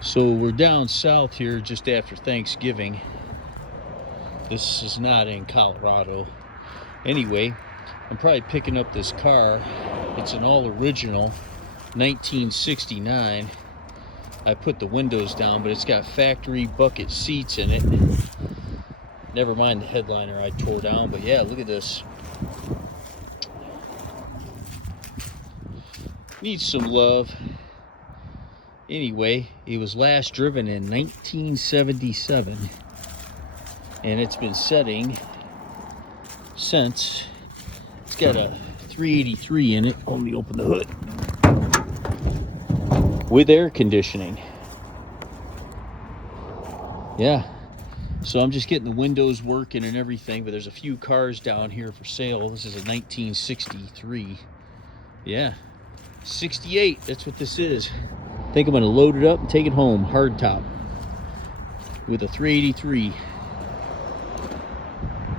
So we're down south here just after Thanksgiving. This is not in Colorado. Anyway, I'm probably picking up this car. It's an all original 1969. I put the windows down, but it's got factory bucket seats in it. Never mind the headliner I tore down, but yeah, look at this. Needs some love. Anyway, it was last driven in 1977, and it's been setting since. It's got a 383 in it. Let me open the hood. With air conditioning. Yeah. So I'm just getting the windows working and everything, but there's a few cars down here for sale. This is a 1963. Yeah. 68, that's what this is. I think I'm gonna load it up and take it home, hard top, with a 383.